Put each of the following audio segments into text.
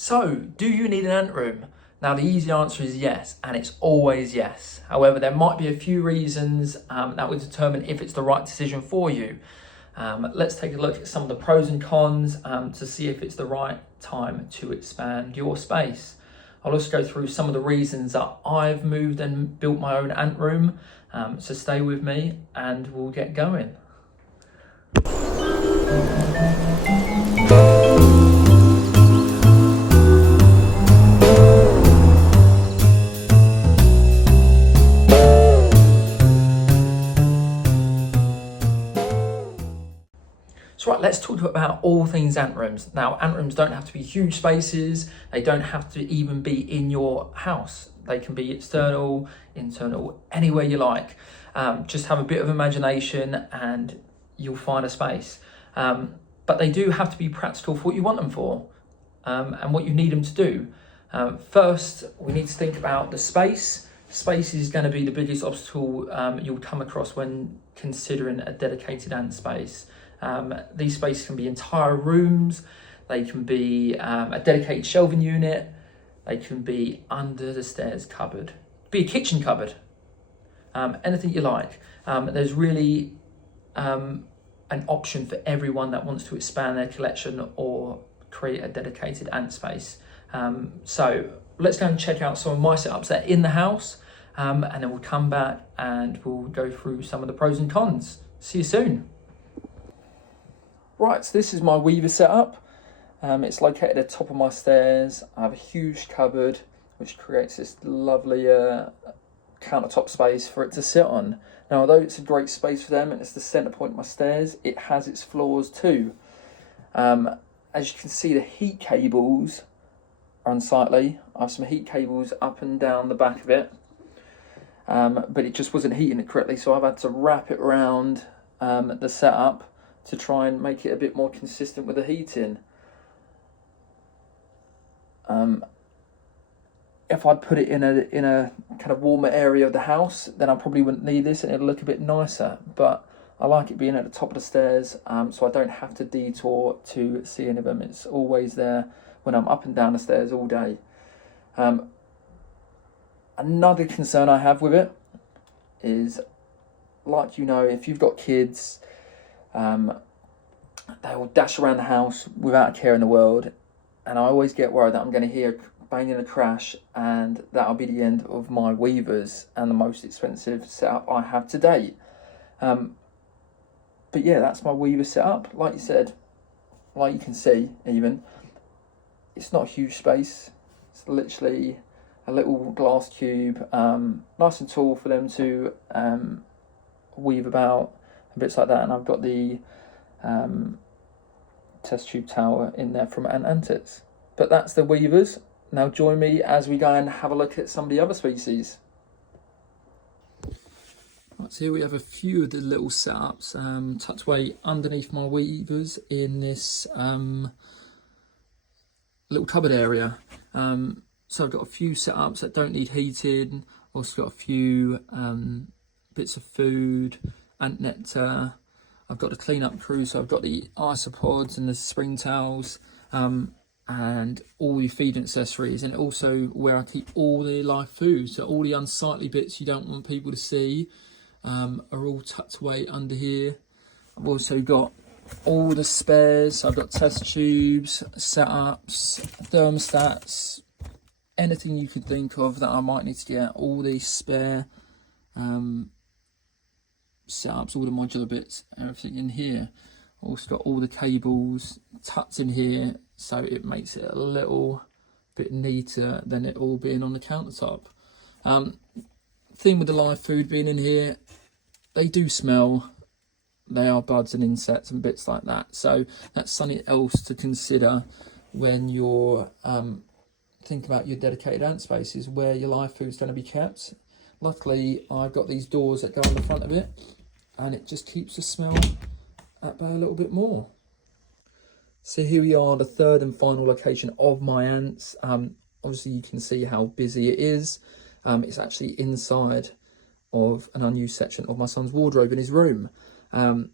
So, do you need an ant room? Now, the easy answer is yes, and it's always yes. However, there might be a few reasons that would determine if it's the right decision for you. Let's take a look at some of the pros and cons to see if it's the right time to expand your space. I'll also go through some of the reasons that I've moved and built my own ant room. So stay with me and we'll get going. So right, let's talk about all things ant rooms. Now, ant rooms don't have to be huge spaces. They don't have to even be in your house. They can be external, internal, anywhere you like. Just have a bit of imagination and you'll find a space. But they do have to be practical for what you want them for and what you need them to do. First, we need to think about the space. Space is going to be the biggest obstacle you'll come across when considering a dedicated ant space. These spaces can be entire rooms, they can be a dedicated shelving unit, they can be under the stairs cupboard, be a kitchen cupboard, anything you like. There's really an option for everyone that wants to expand their collection or create a dedicated ant space. So let's go and check out some of my setups that are in the house, and then we'll come back and we'll go through some of the pros and cons. See you soon. Right, so this is my weaver setup. It's located at the top of my stairs. I have a huge cupboard which creates this lovely countertop space for it to sit on. Now, although it's a great space for them and it's the centre point of my stairs, it has its flaws too. As you can see, the heat cables are unsightly. I have some heat cables up and down the back of it, but it just wasn't heating it correctly, so I've had to wrap it around the setup to try and make it a bit more consistent with the heating. If I'd put it in a kind of warmer area of the house, then I probably wouldn't need this and it'll look a bit nicer. But I like it being at the top of the stairs, so I don't have to detour to see any of them. It's always there when I'm up and down the stairs all day. Another concern I have with it is, like, you know, if you've got kids, they will dash around the house without a care in the world, and I always get worried that I'm going to hear banging and a crash, and that'll be the end of my weavers and the most expensive setup I have to date. But yeah, that's my weaver setup. Like you said, like you can see, even it's not a huge space. It's literally a little glass cube, nice and tall for them to weave about and bits like that. And I've got the test tube tower in there from Antics. But that's the weavers. Now join me as we go and have a look at some of the other species. Right, so here we have a few of the little setups tucked away underneath my weavers in this little cupboard area. So I've got a few setups that don't need heating. Also got a few bits of food, ant nectar. I've got the cleanup crew, so I've got the isopods and the spring towels, and all the feeding accessories, and also where I keep all the live food. So all the unsightly bits you don't want people to see are all tucked away under here. I've also got all the spares. I've got test tubes, setups, thermostats, anything you could think of that I might need to get. All these spare setups, all the modular bits, everything in here. Also got all the cables tucked in here, so it makes it a little bit neater than it all being on the countertop. Thing with the live food being in here, they do smell. They are bugs and insects and bits like that, so that's something else to consider when you're thinking about your dedicated ant spaces, where your live food's going to be kept. Luckily, I've got these doors that go on the front of it, and it just keeps the smell at bay a little bit more. So here we are, the third and final location of my ants. Obviously you can see how busy it is. It's actually inside of an unused section of my son's wardrobe in his room. You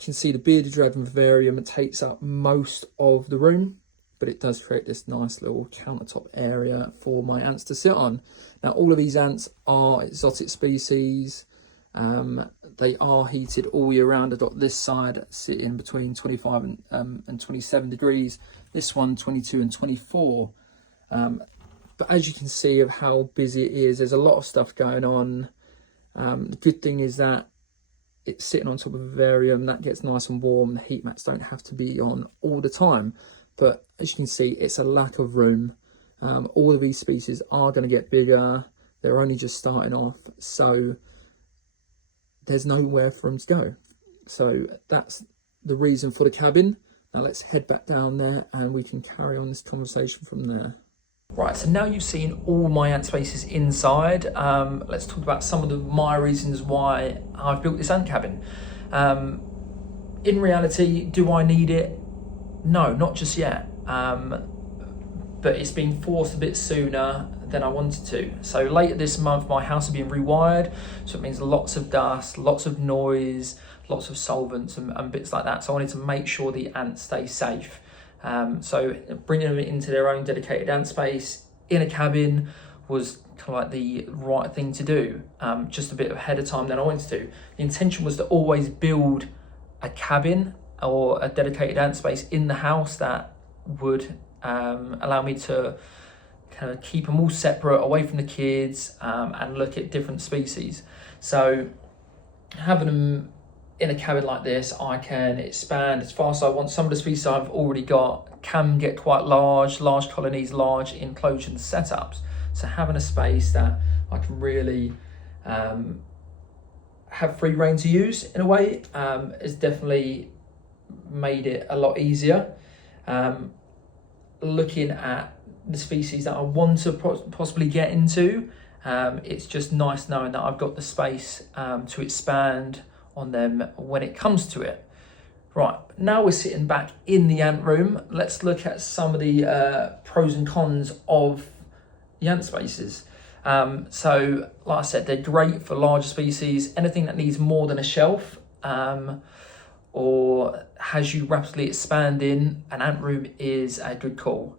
can see the bearded dragon vivarium takes up most of the room, but it does create this nice little countertop area for my ants to sit on. Now, all of these ants are exotic species. They are heated all year round. I've got this side sitting between 25 and 27 degrees. This one, 22 and 24. But as you can see of how busy it is, there's a lot of stuff going on. The good thing is that it's sitting on top of a vivarium that gets nice and warm. The heat mats don't have to be on all the time. But as you can see, it's a lack of room. All of these species are going to get bigger. They're only just starting off. So there's nowhere for them to go. So that's the reason for the cabin. Now let's head back down there and we can carry on this conversation from there. Right, so now you've seen all my ant spaces inside. Let's talk about some of my reasons why I've built this ant cabin. In reality, do I need it? No, not just yet. But it's been forced a bit sooner than I wanted to. So later this month, my house is being rewired. So it means lots of dust, lots of noise, lots of solvents and bits like that. So I wanted to make sure the ants stay safe. So bringing them into their own dedicated ant space in a cabin was kind of like the right thing to do, just a bit ahead of time than I wanted to. The intention was to always build a cabin or a dedicated ant space in the house that would allow me to kind of keep them all separate, away from the kids, and look at different species. So having them in a cabin like this, I can expand as fast as I want. Some of the species I've already got can get quite large colonies, large enclosure setups. So having a space that I can really have free reign to use in a way has definitely made it a lot easier. Looking at the species that I want to possibly get into, it's just nice knowing that I've got the space to expand on them when it comes to it. Right, now we're sitting back in the ant room. Let's look at some of the pros and cons of the ant spaces. So like I said, they're great for larger species. Anything that needs more than a shelf or has you rapidly expanding, an ant room is a good call.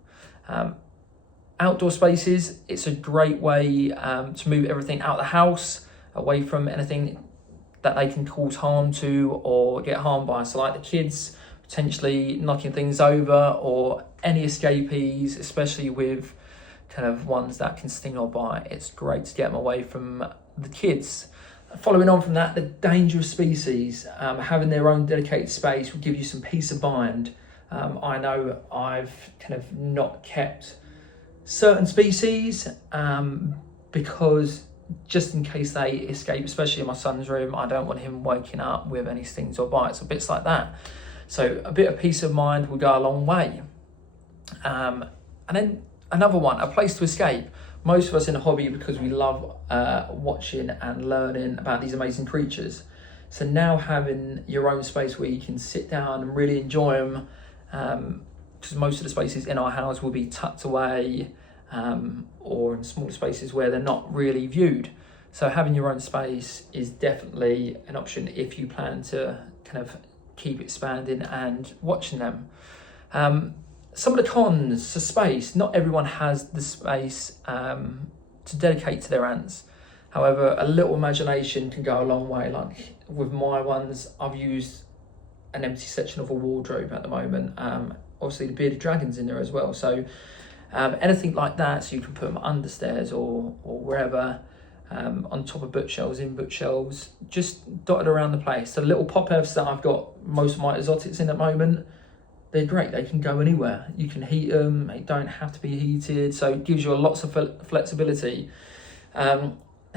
Outdoor spaces, it's a great way to move everything out of the house, away from anything that they can cause harm to or get harmed by. So like the kids potentially knocking things over, or any escapees, especially with kind of ones that can sting or bite. It's great to get them away from the kids. Following on from that, the dangerous species, having their own dedicated space will give you some peace of mind. I know I've kind of not kept certain species because just in case they escape, especially in my son's room, I don't want him waking up with any stings or bites or bits like that. So a bit of peace of mind will go a long way. And then another one, a place to escape. Most of us in the hobby, because we love watching and learning about these amazing creatures. So now having your own space where you can sit down and really enjoy them, because most of the spaces in our house will be tucked away, or in smaller spaces where they're not really viewed. So having your own space is definitely an option if you plan to kind of keep expanding and watching them. Some of the cons to space, not everyone has the space to dedicate to their ants. However, a little imagination can go a long way. Like with my ones, I've used an empty section of a wardrobe at the moment. Obviously the bearded dragon's in there as well. So anything like that, so you can put them understairs or wherever, on top of bookshelves, in bookshelves, just dotted around the place. The little pop earths that I've got most of my exotics in at the moment, they're great. They can go anywhere. You can heat them. They don't have to be heated. So it gives you lots of flexibility.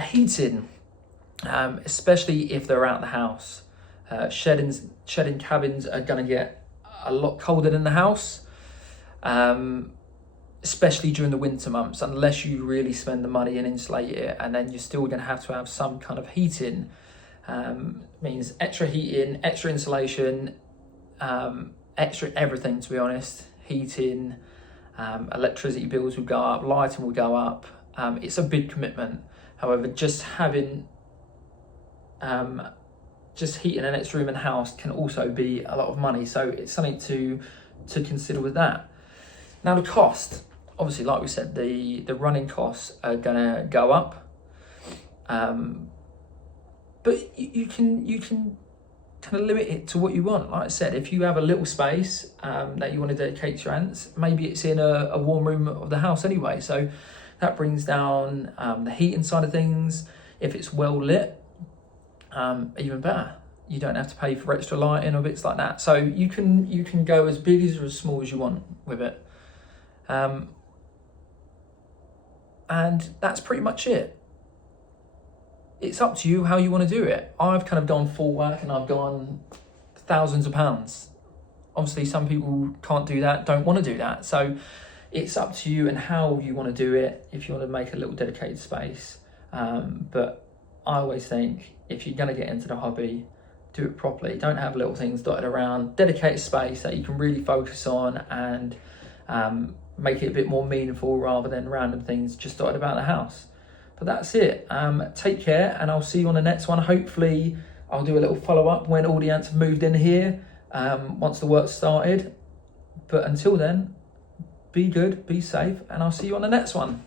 Heating, especially if they're out of the house. Shedding cabins are going to get a lot colder than the house. Especially during the winter months, unless you really spend the money and insulate it, and then you're still going to have some kind of heating. Means extra heating, extra insulation, extra everything, to be honest. Heating, electricity bills will go up, lighting will go up. It's a big commitment. However, just having just heating an extra room in the house can also be a lot of money, so it's something to consider with that. Now the cost, obviously, like we said, the running costs are gonna go up, but you can kind of limit it to what you want. Like I said, if you have a little space that you want to dedicate to your ants, maybe it's in a warm room of the house anyway, so that brings down the heating side of things. If it's well lit, even better. You don't have to pay for extra lighting or bits like that. So you can go as big or as small as you want with it. And that's pretty much it. It's up to you how you want to do it. I've kind of gone full whack and I've gone thousands of pounds. Obviously, some people can't do that, don't want to do that. So it's up to you and how you want to do it, if you want to make a little dedicated space. But I always think if you're going to get into the hobby, do it properly. Don't have little things dotted around. Dedicate space that you can really focus on and make it a bit more meaningful rather than random things just dotted about the house. But that's it. Take care, and I'll see you on the next one. Hopefully, I'll do a little follow-up when all the ants have moved in here, once the work's started. But until then, be good, be safe, and I'll see you on the next one.